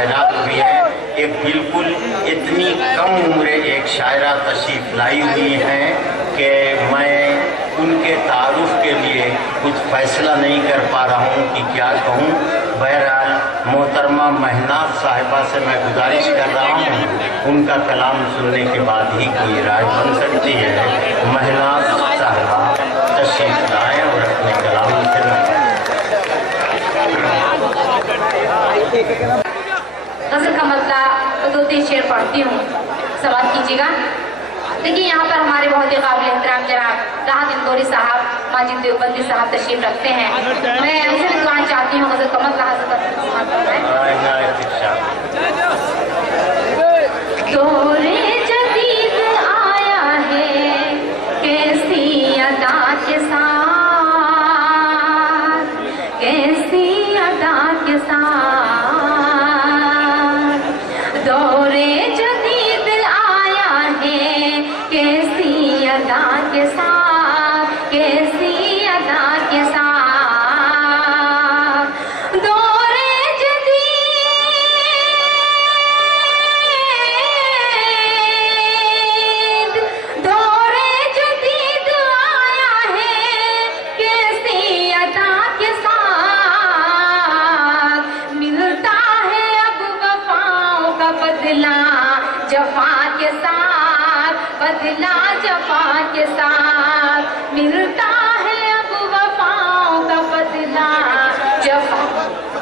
शायरात भी हैं। एक बिल्कुल इतनी कम उम्र एक शायरा तशरीफ लाई हुई हैं कि मैं उनके तारुफ के लिए कुछ फैसला नहीं कर पा रहा हूँ कि क्या कहूँ। बहरहाल मोहतरमा महनाज साहिबा से मैं गुजारिश कर रहा हूँ, उनका कलाम सुनने के बाद ही कोई राय बन सकती है। महनाज साहिबा तशरीफ लाएं और अपने कलाम से गज़ल का मसला तो 2-3 शेर पढ़ती हूँ, सवाल कीजिएगा। देखिए यहाँ पर हमारे बहुत ही काबिल एहतराम जनाब राहत इंदौरी साहब, माजिद देवबंदी साहब तशरीफ रखते हैं। मैं उनसे भी दुआ चाहती हूँ गज़ल का मसला हासिल करने दौरे जदीद आया है कैसी अदा के साथ, कैसी अदा के साथ। दौरे जदीद आया है कैसी अदा के साथ, कैसी अदा के साथ। जफा के साथ बदला जफा के साथ मिलता है अब वफाओं का बदला। जफा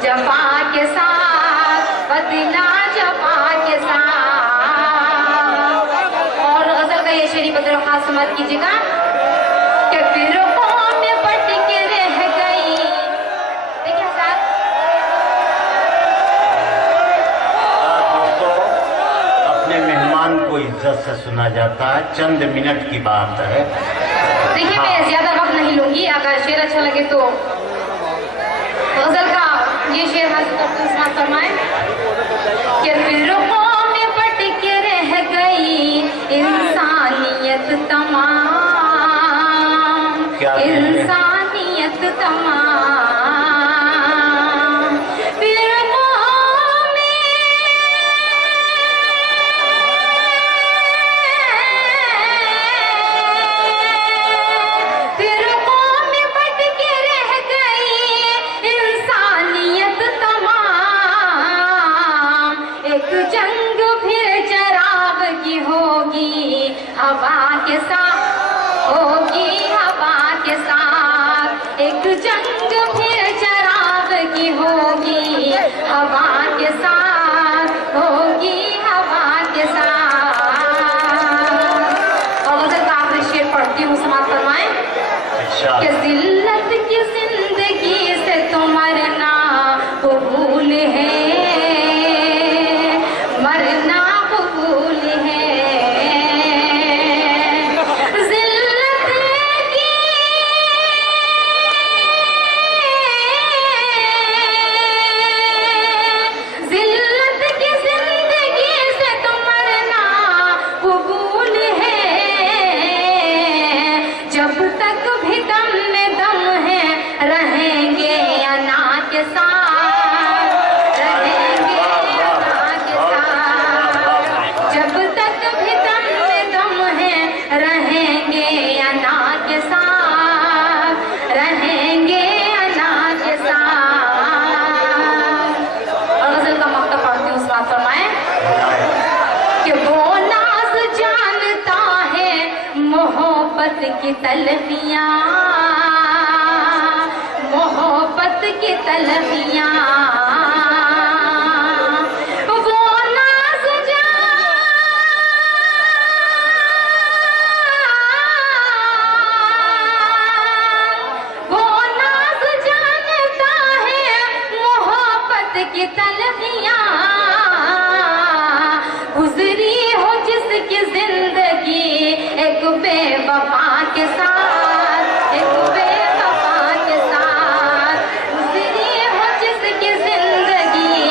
जफा के साथ बदला जफा के साथ। और गजल का ये शेरी बदल खास समझ कीजिएगा कि फिर में बट के रह गई। देखिए साथ मेहमान को इज्जत से सुना जाता है, चंद मिनट की बात है। देखिए मैं ज्यादा वक्त नहीं लूंगी, अगर शेर अच्छा लगे तो गजल का ये शेर हासिल करते हैं फरमाएं कि फिर में बट के रह गई इंसानियत तमाम, इंसानियत तमाम। हवा के साथ होगी, हवा के साथ एक जंग फिर चराग की होगी। हवा के साथ होगी, हवा के साथ। और गजल का आखिरी शेर पढ़ती हूँ, समाप्त फरमाएं कि जिल्लत की जिंदगी से तो मरना कबूल है, मरना कबूल है। मोहब्बत की तलबियाँ, मोहब्बत की तलबियाँ। की तलबियाँ गुजरी हो जिसकी जिंदगी एक बेवफा के साथ, एक बेवफा के साथ गुजरी हो जिसकी जिंदगी।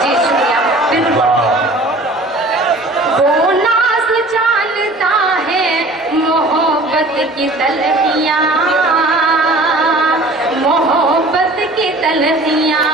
जी शुक्रिया, बिल्कुल। वो नाज जानता है मोहब्बत की तलबियाँ, मोहब्बत की तलबियाँ।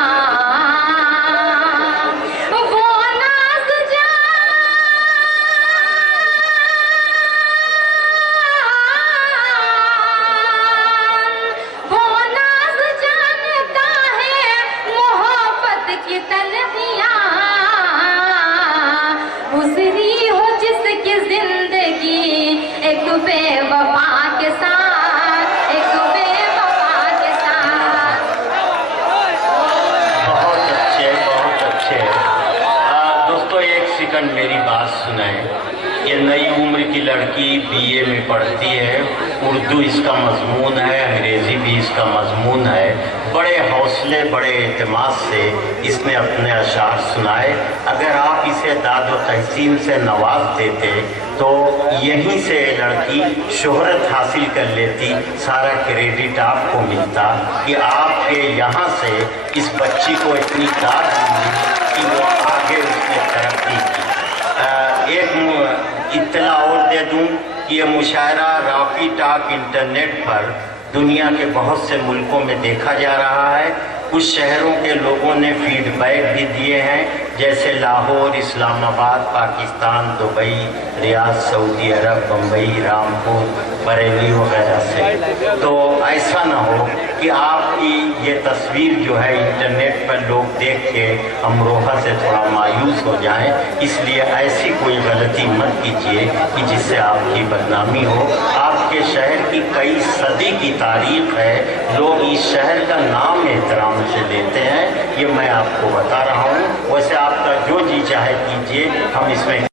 सेकंड मेरी बात सुनाएं। ये नई उम्र की लड़की बीए में पढ़ती है, उर्दू इसका मजमून है, अंग्रेज़ी भी इसका मजमून है। बड़े हौसले, बड़े एतमाद से इसने अपने अशार सुनाए। अगर आप इसे दाद व तहसीन से नवाज देते तो यहीं से लड़की शोहरत हासिल कर लेती, सारा क्रेडिट आपको मिलता कि आपके यहाँ से इस बच्ची को इतनी दाद मिली कि वो आगे उसने तरक्की की। एक इत्तला और दे दूं कि ये मुशायरा रॉकी टॉक इंटरनेट पर दुनिया के बहुत से मुल्कों में देखा जा रहा है। कुछ शहरों के लोगों ने फीडबैक भी दिए हैं, जैसे Lahore, Islamabad, Pakistan, Dubai, Riyadh, Saudi Arab, Bombay, Rampur, Bareilly वगैरह से। तो ऐसा ना हो कि आपकी ये तस्वीर जो है इंटरनेट पर लोग देख के अमरोहा से थोड़ा मायूस हो जाएं। इसलिए ऐसी कोई गलती मत कीजिए कि जिससे आपकी बदनामी हो। आपके शहर की कई सदी की तारीख है, लोग इस शहर का नाम एहतराम से लेते हैं, ये मैं आपको बता रहा हूँ। वैसे आपका जो जी चाहे कीजिए, हम इसमें